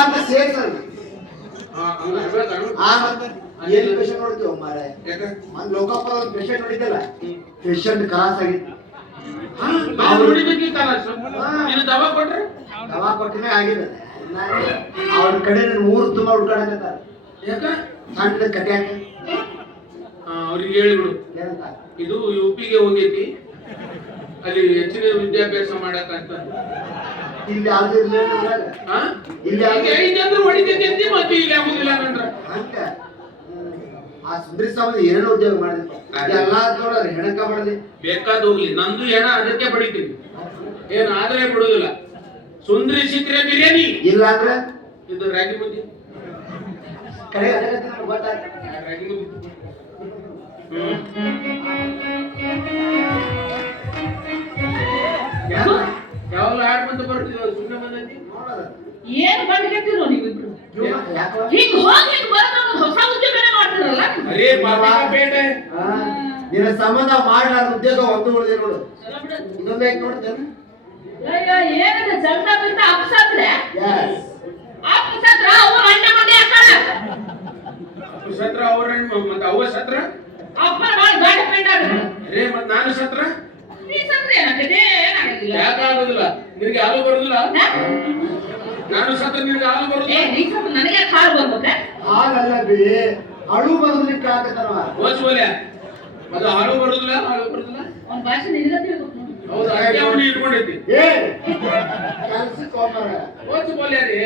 ಏನ್ ಪೇಷಂಟ್ ನೋಡ್ತೀವ ಮಾರ Lokpal patient ನೋಡಿದ್ದಲ್ಲ patient Kalas ಆಗಿತ್ತು ದವಾ ಕೊಟ್ಟನೆ ಆಗಿದೆ ಅವ್ರ ಕಡೆ ಊರು ತುಂಬಾ ಹುಡ್ಕಾಡಕತ್ತಾರ ಸಣ್ಣ ಕಟ್ಯಾಕ ಅವ್ರಿಗೆ ಹೇಳಿಬಿಡು ಇದು ಯುಪಿಗೆ ಹೋಗೈತಿ ಅಲ್ಲಿ ಹೆಚ್ಚಿನ ವಿದ್ಯಾಭ್ಯಾಸ ಮಾಡಕಂತ ಇಲ್ಲಿ ಯಾವ್ದು ಇಲ್ಲಿ ಹೇಳಿದಂದ್ರೆ ಹೊಡಿತೈತಿ ಮತ್ತೆ ಇಲ್ಲಿ ಆಗುದಿಲ್ಲ ಅಂದ್ರ ಹಂಗ ಆ ಸುಂದರಿ ಸಾಮಂತ ಏನೇನು ಉದ್ಯೋಗ ಮಾಡಿದ್ರು ಎಲ್ಲಾ ನೋಡ್ರಿ ಹೆಣಕ ಮಾಡಿದೆ ಬೇಕಾದ ಹೋಗ್ಲಿ ನಂದು ಹೆಣ ಅದಕ್ಕೆ ಬಡಿತೀನಿ ಏನ್ ಆದ್ರೆ ಬಿಡುದಿಲ್ಲ ಸುಂದರಿ ಸಿಕ್ಕರೆ ಬಿರಿಯಾನಿ ಇಲ್ಲ ಅಂದ್ರೆ ಇದು ರಾಗಿ ಮುದ್ದೆ ಕಡೆ ಗೊತ್ತಾಯ್ತು ರಾಗಿ ಮುದ್ದೆ ಯಾವಾಗ ಆಡ್ ಬಂದು ಬರ್ತೀವಿ ಸುಮ್ಮನೆ ಬಂದೈತಿ ಏನು ಬಂದಿರ್ತೀರೋ ನೀವಿಬ್ರು ಹಿಂಗ್ ಹೋಗಿ ಹಿಂಗ್ ಬರೋದು ಹೊಸ ಉದ್ಯೋಗನೇ ಮಾಡ್ತಾರಲ್ಲ ಅರೇ ಬಾಬಾ ಬೇಟೆ ನಿನ್ನ ಸಂಬಂಧ ಮಾಡಲಾರ ಉದ್ಯೋಗ ಒಂದು ಉಳಿದೆ ನೋಡು ಇನ್ನೊಂದು ಯಾಕೆ ನೋಡ್ತೇನೆ ಏನಂತ ಜಂಟ ಬಿಂತ ಅಪ್ಸತ್ರೆ ಅಪ್ಸತ್ರ ಅವ್ರ ಅಣ್ಣ ಮಂದಿ ಹಾಕಲ್ಲ ಸತ್ರ ಅವ್ರ ಮತ್ತೆ ಅವ್ವ ಸತ್ರ ಅಪ್ಪನ ಬಾಳ ಗಾಡಿ ಪೇಂಟ್ ಆಗುತ್ತೆ ಅರೇ ಮತ್ ನಾನು ಸತ್ರ ನೀ ಸತ್ರ ಏನಾಗುತ್ತೆ ಏನಾಗಲ್ಲ ಯಾಕಾಗೋದಿಲ್ಲ ನಿನಗೆ ಹಾಲು ಬರುದಿಲ್ಲ ನಾನು ಸತ್ರ ನಿನಗೆ ಹಾಲು ಬರುದಿಲ್ಲ ನೀ ಸತ್ರ ನನಗೆ ಹಾಲು ಬರ್ಬೇಕ ಹಾಲಲ್ಲ ಬಿ ಅಳು ಬರೋದ್ಲಿಕ್ಕೆ ಆಗತ್ತಲ್ವ ಓಚ್ಬೋಲೆ ಅದು ಹಾಲು ಬರುದಿಲ್ಲ ಅವ್ನ ಭಾಷೆ ನಿನಗೆ ತಿಳ್ಬೇಕು ಹೌದು ಅದಕ್ಕೆ ಅವನು ಇಟ್ಕೊಂಡೈತಿ ಏ ಕೆಲ್ಸಕ್ಕೆ ಹೋಗ್ತಾರ ಓಚ್ಬೋಲೆ ರೀ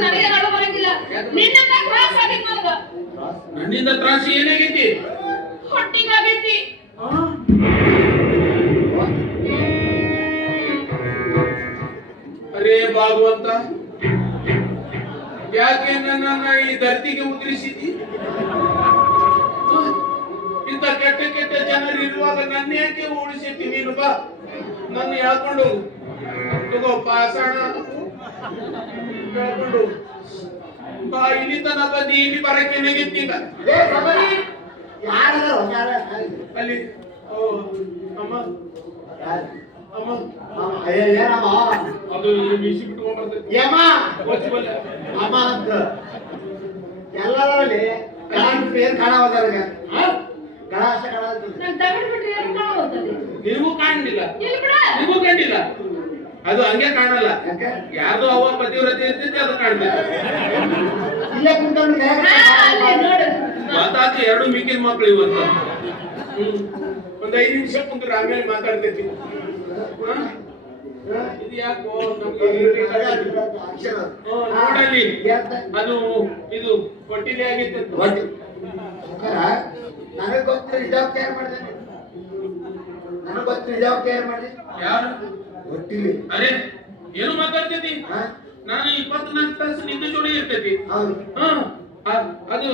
ನನಗೆ ನಡು ಬರಂಗಿಲ್ಲ ನಿನ್ನಿಂದ ಕ್ರಾಸ್ ಆಗಿತ್ತು ನನಗ ನನ್ನಿಂದ ತ್ರಾಸಿ ಏನಾಗೈತಿ ಹೊಟ್ಟಿಗಾಗೈತಿ ಅರೇ ಭಾಗವಂತ ಯಾಕೆ ನನ್ನ ಈ ಧರ್ತಿಗೆ ಉದುರಿಸಿದಿ ಇಂಥ ಕೆಟ್ಟ ಕೆಟ್ಟ ಜನರು ಇರುವಾಗ ನನ್ನ ಯಾಕೆ ಉಳಿಸಿತಿ ನೀನು ಬಾ ನನ್ನ ಹೇಳ್ಕೊಂಡು ತಗೋ ಪಾಸಣ ಹೇಳ್ಕೊಂಡು ಬಾ ಇಲ್ಲಿ ತನ ಬಂದಿ ಇಲ್ಲಿ ಬರಕ್ಕೆ ನೆಗೆತ್ತೀಗ ಅಲ್ಲಿ ಅಮ್ಮ ಅಮ್ಮ ಅದು ಮೀಸಿ ಬಿಟ್ಕೊಂಡ್ ಬರ್ತೈತಿ ಅಮ್ಮ ಅಂತ ಎಲ್ಲದರಲ್ಲಿ ಏನ್ ಕಾಣವಲ್ಲ ಗಣ ಅಷ್ಟೇ ಕಾಣೋದು ನಾನು ತಗೊಂಡ್ಬಿಟ್ರೆ ಏನು ಕಾಣೋದು ನಿನಗೂ ಕಾಣಲಿಲ್ಲ ಇಲ್ಲಿ ಬಿಡ ನಿನಗೂ ಕಂಡಿಲ್ಲ ಅದು ಹಂಗೆ ಕಾಣಲ್ಲ ಯಾಕೆ ಯಾರ್ದು ಅವ್ವ ಪತಿವ್ರತೆ ಇರ್ತೈತಿ ಅದು ಕಾಣ್ತೈತಿ ಇಲ್ಲೇ ಕುಂತ್ಕೊಂಡ್ರೆ ಅಲ್ಲಿ ನೋಡು ಮಾತಾಡ್ತಿ ಎರಡು ಮಿಕ್ಕಿನ ಮಕ್ಳು ಇವತ್ತು ಒಂದ್ 5 ನಿಮಿಷ ಕುಂತ್ರೆ ಆಮೇಲೆ ಮಾತಾಡ್ತೈತಿ ಇದು ಯಾಕೋ ನೋಡಲ್ಲಿ ಅದು ಇದು ಹೊಟ್ಟಿಲೆ ಆಗಿತ್ತು ನನಗೆ ಗೊತ್ತಿಲ್ಲ ನಿಜಾವ್ ಕೇರ್ ಮಾಡಿದೆ ನನಗೆ ಗೊತ್ತಿಲ್ಲ ನಿಜಾವ್ ಕೇರ್ ಮಾಡಿ ಯಾರು ಗೊತ್ತಿಲ್ಲ ಅರೆ ಏನು ಮಾತಾಡ್ತೈತಿ ನಾನು 24 ತಾಸು ನಿನ್ನ ಜೋಡಿ ಇರ್ತೈತಿ ಅದು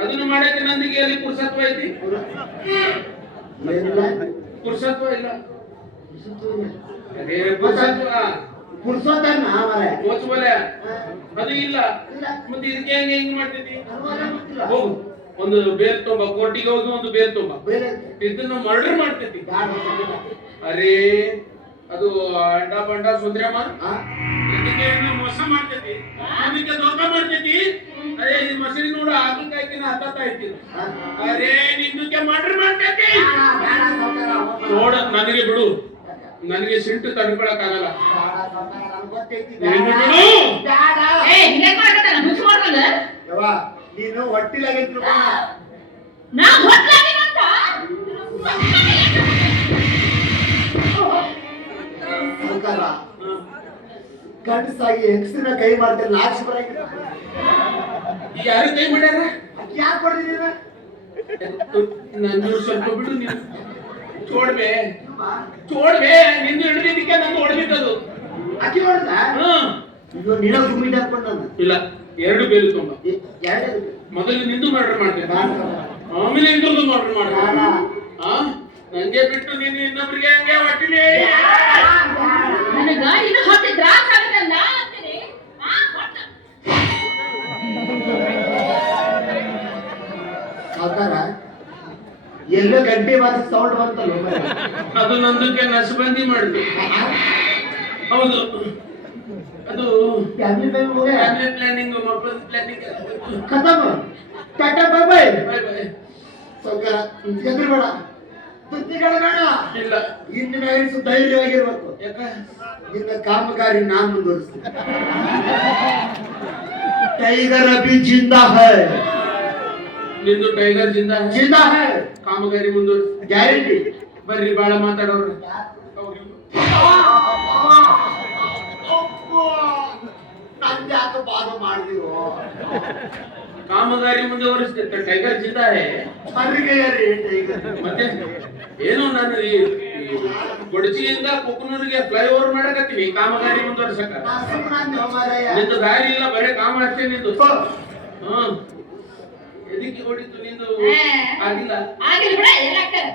ಅದನ್ನು ಮಾಡಕ್ಕೆ ನಂದಿಗೆ ಅಲ್ಲಿ ಪುರುಷತ್ವ ಐತಿ ಪುರುಷತ್ವ ಇಲ್ಲ ಅದೇ ಪುರುಷೋತ್ತನ್ನ ಓಚ್ಬೋಲೆ ಅದು ಇಲ್ಲ ಮತ್ತೆ ಇದಕ್ಕೆ ಹೆಂಗೆ ಹೆಂಗ್ ಮಾಡ್ತೈತಿ ಹೋಗು ಒಂದು ಬೇರ್ ತುಂಬ ಕೋರ್ಟಿಗೆ ಹೋಗಿ ಒಂದು ಬೇರ್ ತುಂಬ ಇದನ್ನ ಮರ್ಡರ್ ಮಾಡ್ತೈತಿ ಅರೇ ಅದು ಅಂಡ ಬಂಡ ಸುಂದ್ರಮ್ಮ ಇದಕ್ಕೆ ಮೋಸ ಮಾಡ್ತೈತಿ ಅದಕ್ಕೆ ದೋಖ ಮಾಡ್ತೈತಿ ಅದೇ ಈ ಮಸರಿ ನೋಡು ಹಾಕಿನ ಹತ್ತ ಐತಿ ಅರೇ ನಿನ್ನಕ್ಕೆ ಮರ್ಡರ್ ಮಾಡ್ತೈತಿ ನೋಡ ನನಗೆ ಬಿಡು ನನಗೆ ಸಿಂಟು ತಡ್ಕೊಳಕ್ ಆಗಲ್ಲ ನೀನು ಹೊಟ್ಟಿಲಾಗೆ ಗಂಡಸಾಗಿ ಹೆಂಗಸಿನ ಕೈ ಮಾಡ್ತಾರೆ ಲಾಕ್ಷ ಬರಂಗಿಲ್ಲ ಯಾರು ಕೈ ಮಾಡ್ಯಾರ ಯಾಕೆ ಕೊಡ್ತಿದ್ದೀರ ನನ್ನ ಸ್ವಲ್ಪ ಬಿಡು ನೀನು ಚೋಡ್ಬೆ ನಿಂದು ಹಿಡಿದಿದ್ದಕ್ಕೆ ನಂದು ಹೊಡೆದಿದ್ದದು ಅಕ್ಕಿ ಹೊಡೆದ ಇದು ನೀಡ ಗುಮ್ಮಿಟ ಹಾಕೊಂಡು ನಾನು ಇಲ್ಲ 2 ಬೇರು ತುಂಬ ಎರಡು ಮೊದಲು ನಿಂದು ಮರ್ಡರ್ ಮಾಡ್ತೇನೆ ಆಮೇಲೆ ಇನ್ನೊಂದು ಮರ್ಡರ್ ಮಾಡ್ತೇನೆ ನಂಗೆ ಬಿಟ್ಟು ನೀನು ಇನ್ನೊಬ್ರಿಗೆ ಹಂಗೆ ಹೊಟ್ಟಿನಿ ನನಗ ಇದು ಹೊಟ್ಟೆ ತ್ರಾಸ ಆಗಲ್ಲ ಅಂತೀನಿ ಸಾಕಾರ ಎಲ್ಲೋ ಗಂಟೆ ಮಾತ್ರ ಸೌಂಡ್ ಬಂತಲ್ಲ ಅದು ನಂದಕ್ಕೆ ನಸಬಂದಿ ಮಾಡ್ತೀವಿ ಹೌದು ಅದು ಫ್ಯಾಮಿಲಿ ಪ್ಲಾನಿಂಗ್ ಹೋಗ್ಯ ಫ್ಯಾಮಿಲಿ ಪ್ಲಾನಿಂಗ್ ಮಕ್ಕಳ ಪ್ಲಾನಿಂಗ್ ಖತಮ್ ಟಾಟಾ ಬಾಯ್ ಬಾಯ್ ಬಾಯ್ ಬಾಯ್ ಸೌಕರ ಎದುರುಬೇಡ ತುತ್ತಿಗಳ ಬೇಡ ಇಲ್ಲ ಇನ್ನು ಮೇಲೆ ಧೈರ್ಯವಾಗಿರ್ಬೇಕು ಯಾಕ ನಿನ್ನ ಕಾಮಗಾರಿ ನಾನ್ ಮುಂದುವರಿಸ್ತೀನಿ ಟೈಗರ್ ಅಭಿ ಜಿಂದಾ ಹೈ ನಿಂದು ಟೈಗರ್ ಜಿಂದಾ ಹೈ ಕಾಮಗಾರಿ ಮುಂದುವರ್ಸಿ ಗ್ಯಾರಂಟಿ ಬರ್ರಿ ಬಾಳ ಮಾತಾಡೋರು ನಂದು ಯಾಕೆ ಬಾಧ ಮಾಡಿದಿವೋ ಕಾಮಗಾರಿ ಮುಂದುವರಿಸ್ತೈತೆ ಟೈಗರ್ ಜಿಂದಾ ಹೇ ಬರ್ರಿಗೆ ಟೈಗರ್ ಮತ್ತೆ ಏನು ನಾನು ಈ ಗೊಡಚಿಯಿಂದ ಕುಕ್ಕನೂರಿಗೆ ಫ್ಲೈಓವರ್ ಮಾಡಕತ್ತೀನಿ ಕಾಮಗಾರಿ ಮುಂದುವರ್ಸಕ ನಿಂದು ದಾರಿ ಇಲ್ಲ ಬರೇ ಕಾಮ ಅಷ್ಟೇ ನಿಂದು ಹ್ಮ್ ಎದಕ್ಕೆ ಹೊಡಿತು ನಿಂದು ಆಗಿಲ್ಲ ಆಗಿಲ್ಲ ಬಿಡ ಏನಾಗ್ತದೆ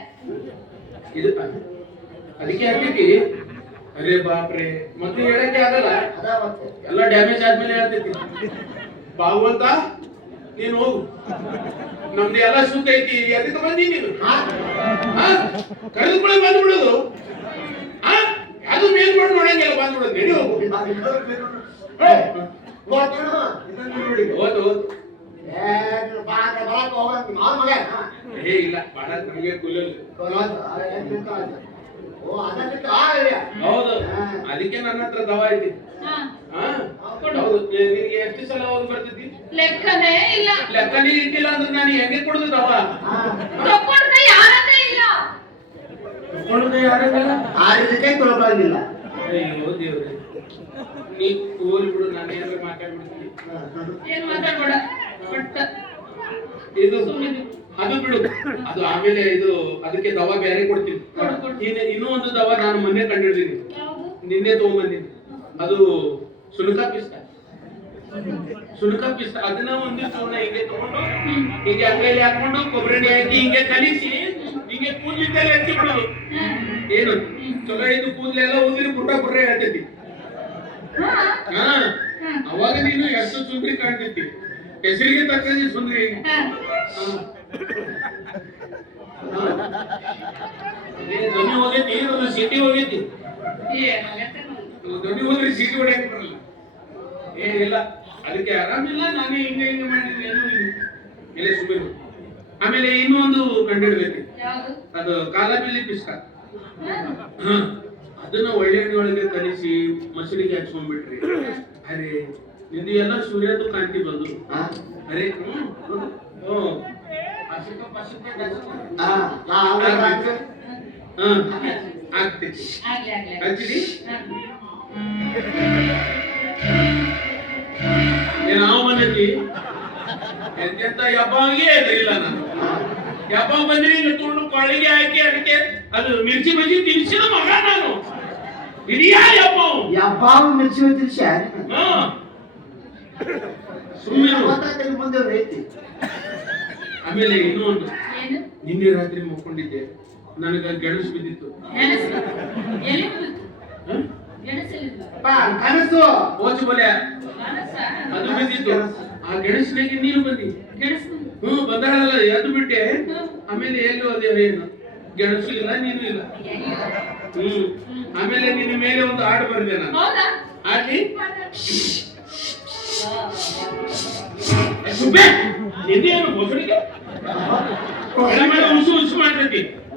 ಇದು ಅದಕ್ಕೆ ಆಗ್ತೈತಿ ಅರೇ ಬಾಪ್ರೆ ಮತ್ತೆ ಹೇಳಕ್ಕೆ ಆಗಲ್ಲ ಎಲ್ಲ ಡ್ಯಾಮೇಜ್ ಆದ್ಮೇಲೆ ಹೇಳ್ತೈತಿ ಭಾಗವಂತ ನೀನು ಹೋಗು ನಮ್ದು ಎಲ್ಲ ಸುಖ ಐತಿ ಎದಕ್ಕೆ ಬಂದಿ ನೀನು ಕರೆದುಕೊಳ್ಳಿ ಬಂದ್ಬಿಡೋದು ಅದು ಮೇಲ್ ಮಾಡಿ ನೋಡಂಗಿಲ್ಲ ಬಂದ್ಬಿಡೋದು ನಡಿ ಹೋಗು ಹೋದು ಏ ಇಲ್ಲ ಮಾಡಕ್ ನಮಗೆ ಕುಲಲ್ಲ ಹೌದು ಅದಕ್ಕೆ ನನ್ನ ಹತ್ರ ದವಾ ಐತಿ ಹೌದು ನಿನಗೆ ಎಷ್ಟು ಸಲ ಹೋಗಿ ಬರ್ತೈತಿ ಲೆಕ್ಕನೇ ಇಲ್ಲ ಲೆಕ್ಕನೇ ಇಟ್ಟಿಲ್ಲ ಅಂದ್ರೆ ನಾನು ಹೆಂಗೆ ಕೊಡುದು ದವಾ ತಕೊಂಡ್ರೆ ಯಾರನ್ನೇ ಇಲ್ಲ ಕೊಡುದು ಯಾರಲ್ಲ ಆರಿದಕ್ಕೆ ಕೊಡಬಾರ್ದಿಲ್ಲ ಅಯ್ಯೋ ದೇವ್ರೆ ನೀ ಹೋಲಿ ಬಿಡು ನಾನು ಏನಾದ್ರು ಮಾತಾಡ್ಬಿಡ್ತೀನಿ ಏನ್ ಮಾತಾಡ್ಬೇಡ ಬಟ್ ಇದು ಅದು ಬಿಡು ಅದು ಆಮೇಲೆ ಇದು ಅದಕ್ಕೆ ದವಾ ಬೇರೆ ಕೊಡ್ತೀನಿ ಇನ್ನೂ ಒಂದು ದವಾ ನಾನು ಮೊನ್ನೆ ಕಂಡಿಡ್ತೀನಿ ನಿನ್ನೆ ತಗೊಂಡ್ಬಂದಿನಿ ಅದು ಸುನಕ ಪಿಸ್ತ ಅದನ್ನ ಒಂದು ಚೂರ್ಣ ಹಿಂಗೆ ತಗೊಂಡು ಹೀಗೆ ಅಂಗೈಲಿ ಹಾಕೊಂಡು ಕೊಬ್ಬರಿ ಹಾಕಿ ಹಿಂಗೆ ಕಲಿಸಿ ಹಿಂಗೆ ಕೂದಲಿದ್ದೆಲ್ಲ ಹಚ್ಚಿ ಬಿಡೋದು ಏನು ಚಲೋ ಇದು ಕೂದಲೆಲ್ಲ ಹೋಗಿರಿ ಬುರ್ರ ಹೇಳ್ತೈತಿ ಹಾ ಅವಾಗ ನೀನು ಎಷ್ಟು ಸುಂದ್ರಿ ಕಾಣ್ತೈತಿ ಹೆಸರಿಗೆ ತಕ್ಕಂಗೆ ಸುಂದ್ರಿ ಧ್ವನಿ ಹೋಗೈತಿ ಒಂದು ಸಿಟಿ ಹೋಗೈತಿ ಧ್ವನಿ ಹೋದ್ರೆ ಸಿಟಿ ಹೊಡೆಯಕ್ಕೆ ಬರಲ್ಲ ಏನಿಲ್ಲ ಅದಕ್ಕೆ ಆರಾಮಿಲ್ಲ ನಾನೇ ಹಿಂಗೆ ಮಾಡಿದ್ರೆ ಏನು ಇಲ್ಲ ಸುಮ್ಮನೆ ಆಮೇಲೆ ಇನ್ನೂ ಒಂದು ಕಂಡಿಡ್ಬೇಕು ಅದು ಕಾಲಬಿಲ್ಲಿ ಪಿಸ್ತ ಅದನ್ನ ಒಳ್ಳೆ ಒಳಗೆ ಕಲಿಸಿ ಮೊಸರಿಗೆ ಹಚ್ಕೊಂಡ್ಬಿಟ್ರಿ ಅರೆ ನಿಂದು ಎಲ್ಲ ಸೂರ್ಯದು ಕಾಂತಿ ಬಂದು ಅರೆ ಆಗ್ತೈತಿ ಹಚ್ಚಿದಿ ನಾವು ಬಂದೈತಿ ಎಂತೆಂತ ಯಬ್ಬಾವಿಗೆ ಎದುರಿಲ್ಲ ನಾನು ಯಬ್ಬ ಬಂದ್ರೆ ಈಗ ತುಂಡು ಕೊಳ್ಳಿಗೆ ಹಾಕಿ ಅದಕ್ಕೆ ಅದು ಮಿರ್ಚಿ ಬಜ್ಜಿ ತಿನ್ಸಿದ ಮಗ ನಾನು ಹಿರಿಯ ಯಬ್ಬಾವು ಮಿರ್ಚಿ ತಿನ್ಸ ಸುಮ್ಮನೆ ಮುಂದೆ ಐತಿ ಆಮೇಲೆ ಇನ್ನೂ ಒಂದು ನಿನ್ನೆ ರಾತ್ರಿ ಮುಕ್ಕೊಂಡಿದ್ದೆ ನನಗ ಗೆಣಸು ಬಿದ್ದಿತ್ತು ಕನಸು ಓಚು ಬೋಲೆ ಅದು ಬಿದ್ದಿತ್ತು ಆ ಗೆಣಸಿನಾಗೆ ನೀನು ಬಂದಿ ಬಂದಾಳಲ್ಲ ಅದು ಬಿಟ್ಟೆ ಆಮೇಲೆ ಎಲ್ಲೂ ಅದೇ ಏನು ಗೆಣಸು ಇಲ್ಲ ನೀನು ಇಲ್ಲ ಆಮೇಲೆ ನಿನ್ನ ಮೇಲೆ ಒಂದು ಹಾಡು ಬರ್ದೆ ನಾನು ಆಗಿ ಸುಬ್ಬೆ ಇದೇನು ಮೊಸರಿಗೆ ಉಸು ಮಾಡ್ತೈತಿ